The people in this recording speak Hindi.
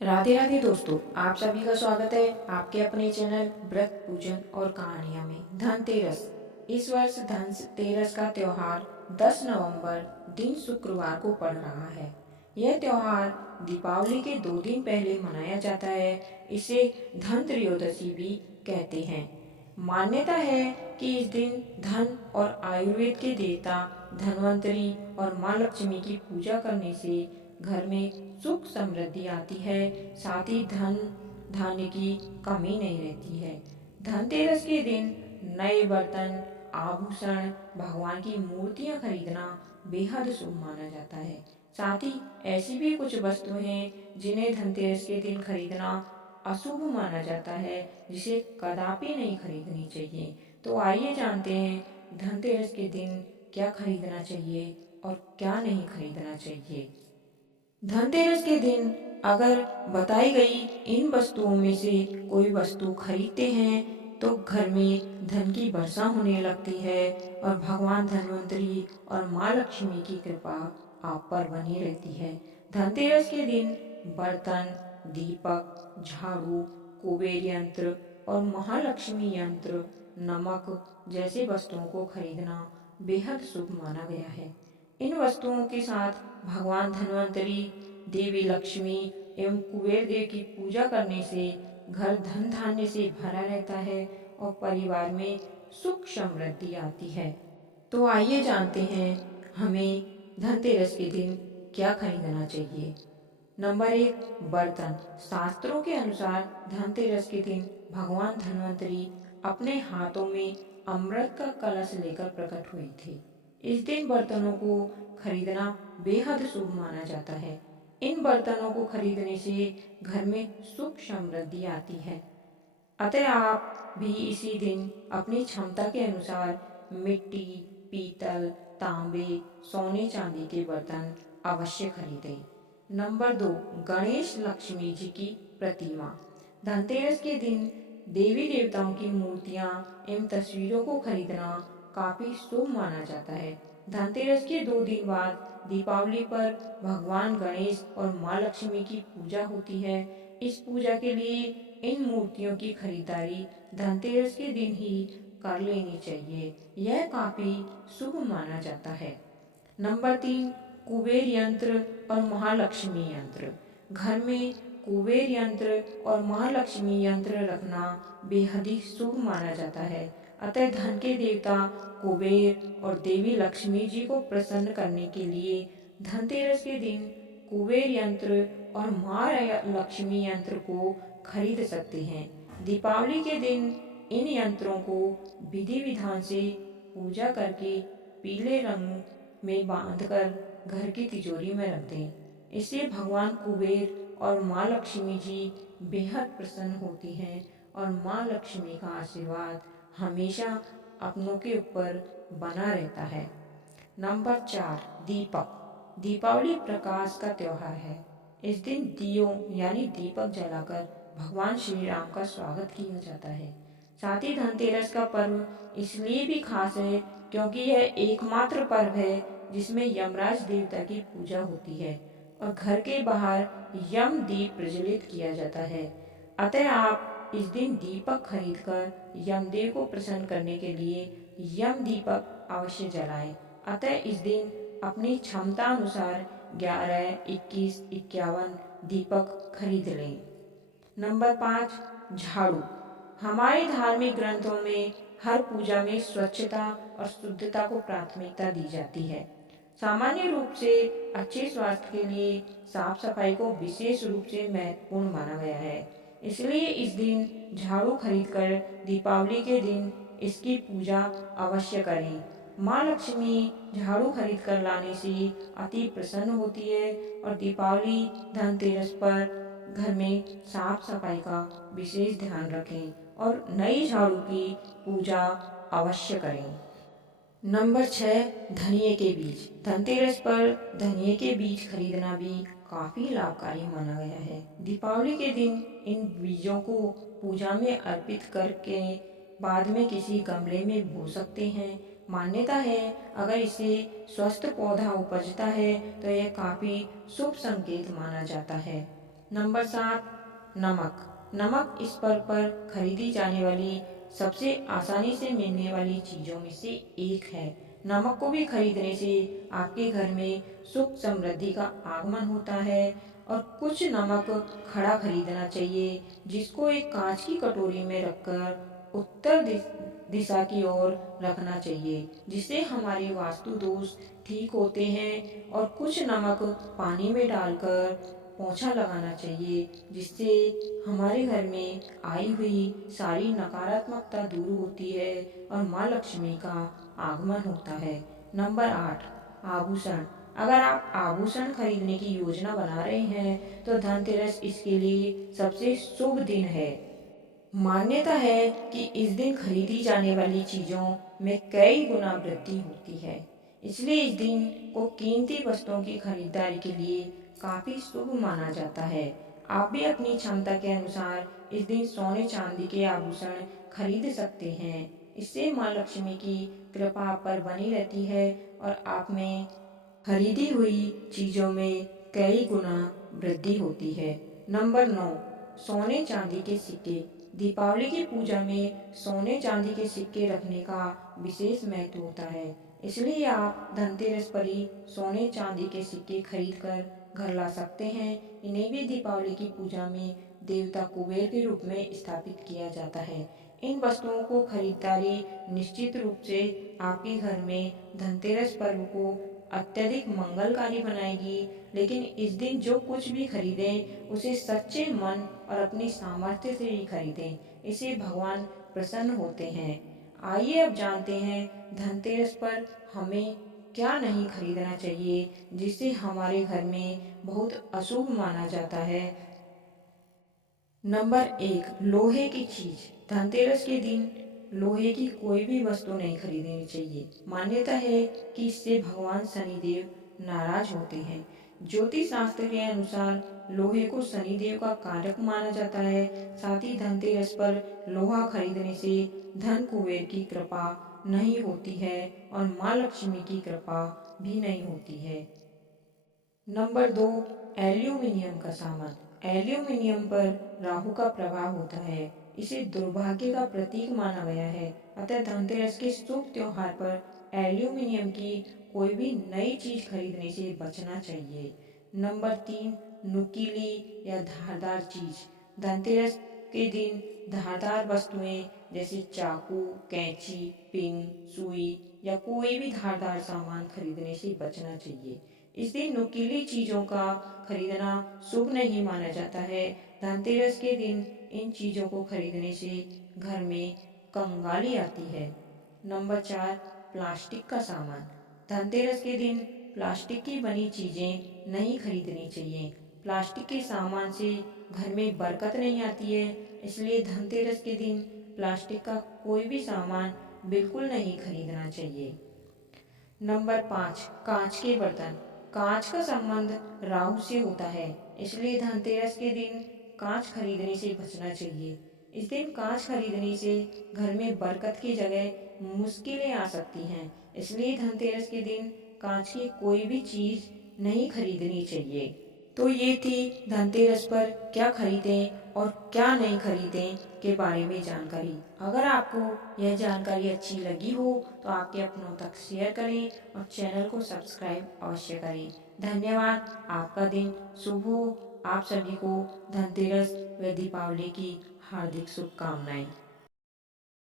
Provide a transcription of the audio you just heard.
राधे राधे दोस्तों, आप सभी का स्वागत है आपके अपने चैनल व्रत पूजन और कहानियां में। धनतेरस। इस वर्ष धनतेरस का त्योहार 10 नवंबर दिन शुक्रवार को पड़ रहा है। यह त्योहार दीपावली के 2 दिन पहले मनाया जाता है। इसे धन त्रयोदशी भी कहते हैं। मान्यता है कि इस दिन धन और आयुर्वेद के देवता धन्वंतरी और माँ लक्ष्मी की पूजा करने से घर में सुख समृद्धि आती है। साथ ही धन धान्य की कमी नहीं रहती है। धनतेरस के दिन नए बर्तन, आभूषण, भगवान की मूर्तियां खरीदना बेहद शुभ माना जाता है। साथ ही ऐसी भी कुछ वस्तुएं हैं जिन्हें धनतेरस के दिन खरीदना अशुभ माना जाता है, जिसे कदापि नहीं खरीदनी चाहिए। तो आइए जानते हैं धनतेरस के दिन क्या खरीदना चाहिए और क्या नहीं खरीदना चाहिए। धनतेरस के दिन अगर बताई गई इन वस्तुओं में से कोई वस्तु खरीदते हैं तो घर में धन की वर्षा होने लगती है और भगवान धन्वंतरी और माँ लक्ष्मी की कृपा आप पर बनी रहती है। धनतेरस के दिन बर्तन, दीपक, झाड़ू, कुबेर यंत्र और महालक्ष्मी यंत्र, नमक जैसे वस्तुओं को खरीदना बेहद शुभ माना गया है। इन वस्तुओं के साथ भगवान धन्वंतरी, देवी लक्ष्मी एवं कुबेर देव की पूजा करने से घर धन धान्य से भरा रहता है और परिवार में सुख समृद्धि आती है। तो आइए जानते हैं हमें धनतेरस के दिन क्या खरीदना चाहिए। नंबर 1, बर्तन। शास्त्रों के अनुसार धनतेरस के दिन भगवान धन्वंतरी अपने हाथों में अमृत का कलश लेकर प्रकट हुए थे। इस दिन बर्तनों को खरीदना बेहद शुभ माना जाता है। इन बर्तनों को खरीदने से घर में सुख समृद्धि आती है। अतः आप भी इसी दिन अपनी क्षमता के अनुसार मिट्टी, पीतल, तांबे, सोने चांदी के बर्तन अवश्य खरीदें। नंबर 2, गणेश लक्ष्मी जी की प्रतिमा। धनतेरस के दिन देवी देवताओं की मूर्तियां एवं तस्वीरों को खरीदना काफी शुभ माना जाता है। धनतेरस के 2 दिन बाद दीपावली पर भगवान गणेश और माँ लक्ष्मी की पूजा होती है। इस पूजा के लिए इन मूर्तियों की खरीदारी धनतेरस के दिन ही कर लेनी चाहिए। यह काफी शुभ माना जाता है। नंबर 3, कुबेर यंत्र और महालक्ष्मी यंत्र। घर में कुबेर यंत्र और महालक्ष्मी यंत्र रखना बेहद ही शुभ माना जाता है। अतः धन के देवता कुबेर और देवी लक्ष्मी जी को प्रसन्न करने के लिए धनतेरस के दिन कुबेर यंत्र और महालक्ष्मी यंत्र को खरीद सकते हैं। दीपावली के दिन इन यंत्रों को विधि विधान से पूजा करके पीले रंग में बांधकर घर की तिजोरी में रख दें। इससे भगवान कुबेर और माँ लक्ष्मी जी बेहद प्रसन्न होती हैं और माँ लक्ष्मी का आशीर्वाद हमेशा अपनों के ऊपर बना रहता है। नंबर 4, दीपक। दीपावली प्रकाश का त्योहार है। इस दिन दियों यानी दीपक जलाकर भगवान श्री राम का स्वागत किया जाता है। साथ ही धनतेरस का पर्व इसलिए भी खास है क्योंकि यह एकमात्र पर्व है जिसमें यमराज देवता की पूजा होती है और घर के बाहर यम दीप प्रज्वलित किया जाता है। अतः आप इस दिन दीपक खरीदकर यमदेव को प्रसन्न करने के लिए यम दीपक अवश्य जलाएं। अतः इस दिन अपनी क्षमता अनुसार 11, 21, 51 दीपक खरीद लें। नंबर 5, झाड़ू। हमारे धार्मिक ग्रंथों में हर पूजा में स्वच्छता और शुद्धता को प्राथमिकता दी जाती है। सामान्य रूप से अच्छे स्वास्थ्य के लिए साफ सफाई को विशेष रूप से महत्वपूर्ण माना गया है। इसलिए इस दिन झाड़ू खरीदकर दीपावली के दिन इसकी पूजा अवश्य करें। माँ लक्ष्मी झाड़ू खरीद कर लाने से अति प्रसन्न होती है और दीपावली धनतेरस पर घर में साफ सफाई का विशेष ध्यान रखें और नई झाड़ू की पूजा अवश्य करें। नंबर 6, धनिये के बीज। धनतेरस पर धनिये के बीज खरीदना भी काफी लाभकारी माना गया है। दीपावली के दिन इन बीजों को पूजा में अर्पित करके बाद में किसी गमले में बो सकते हैं। मान्यता है अगर इससे स्वस्थ पौधा उपजता है तो यह काफी शुभ संकेत माना जाता है। नंबर 7, नमक। नमक इस पर्व पर खरीदी जाने वाली सबसे आसानी से मिलने वाली चीज़ों में से एक है। नमक को भी खरीदने से आपके घर में सुख समृद्धि का आगमन होता है। और कुछ नमक खड़ा खरीदना चाहिए, जिसको एक कांच की कटोरी में रखकर उत्तर दिशा की ओर रखना चाहिए, जिससे हमारे वास्तु दोष ठीक होते हैं। और कुछ नमक पानी में डालकर पोंछा लगाना चाहिए, जिससे हमारे घर में आई हुई सारी नकारात्मकता दूर होती है और माँ लक्ष्मी का आगमन होता है। नंबर 8, आभूषण। अगर आप आभूषण खरीदने की योजना बना रहे हैं तो धनतेरस इसके लिए सबसे शुभ दिन है। मान्यता है कि इस दिन खरीदी जाने वाली चीज़ों में कई गुना वृद्धि होती है, इसलिए इस दिन को कीमती वस्तुओं की खरीदारी के लिए काफ़ी शुभ माना जाता है। आप भी अपनी क्षमता के अनुसार इस दिन सोने चांदी के आभूषण खरीद सकते हैं। इससे माँ लक्ष्मी की कृपा आप पर बनी रहती है और आप में खरीदी हुई चीज़ों में कई गुना वृद्धि होती है। नंबर 9, सोने चांदी के सिक्के। दीपावली की पूजा में सोने चांदी के सिक्के रखने का विशेष महत्व होता है, इसलिए आप धनतेरस पर ही सोने चांदी के सिक्के खरीद कर घर ला सकते हैं। इन्हें भी दीपावली की पूजा में देवता कुबेर के रूप में स्थापित किया जाता है। इन वस्तुओं को खरीदारी निश्चित रूप से आपके घर में धनतेरस पर्व को अत्यधिक मंगलकारी बनाएगी। लेकिन इस दिन जो कुछ भी खरीदें उसे सच्चे मन और अपनी सामर्थ्य से ही खरीदें, इससे भगवान प्रसन्न होते हैं। आइए अब जानते हैं धनतेरस पर हमें क्या नहीं खरीदना चाहिए, जिससे हमारे घर में बहुत अशुभ माना जाता है। नंबर 1, लोहे की चीज। धनतेरस के दिन लोहे की कोई भी वस्तु नहीं खरीदनी चाहिए। मान्यता है कि इससे भगवान शनिदेव नाराज होते हैं। ज्योतिष शास्त्र के अनुसार लोहे को शनिदेव का कारक माना जाता है। साथ ही धनतेरस पर लोहा खरीदने से धन कुबेर की कृपा नहीं होती है और माँ लक्ष्मी की कृपा भी नहीं होती है। नंबर 2, एल्यूमिनियम का सामान। एल्यूमिनियम पर राहु का प्रभाव होता है, इसे दुर्भाग्य का प्रतीक माना गया है। अतः धनतेरस के शुभ त्योहार पर एल्यूमिनियम की कोई भी नई चीज खरीदने से बचना चाहिए। नंबर 3, नुकीली या धारदार चीज। धनतेरस के दिन धारदार वस्तुएं जैसे चाकू, कैंची, पिन, सुई या कोई भी धारदार सामान खरीदने से बचना चाहिए। इस दिन नुकीली चीजों का खरीदना शुभ नहीं माना जाता है। धनतेरस के दिन इन चीजों को खरीदने से घर में कंगाली आती है। नंबर 4, प्लास्टिक का सामान। धनतेरस के दिन प्लास्टिक की बनी चीजें नहीं खरीदनी चाहिए। प्लास्टिक के सामान से घर में बरकत नहीं आती है, इसलिए धनतेरस के दिन प्लास्टिक का कोई भी सामान बिल्कुल नहीं खरीदना चाहिए। नंबर 5, कांच के बर्तन। कांच का संबंध राहु से होता है, इसलिए धनतेरस के दिन कांच खरीदने से बचना चाहिए। इस दिन कांच खरीदने से घर में बरकत की जगह मुश्किलें आ सकती हैं, इसलिए धनतेरस के दिन कांच की कोई भी चीज नहीं खरीदनी चाहिए। तो ये थी धनतेरस पर क्या खरीदें और क्या नहीं खरीदें के बारे में जानकारी। अगर आपको यह जानकारी अच्छी लगी हो तो आपके अपनों तक शेयर करें और चैनल को सब्सक्राइब अवश्य करें। धन्यवाद। आपका दिन शुभ हो। आप सभी को धनतेरस व दीपावली की हार्दिक शुभकामनाएं।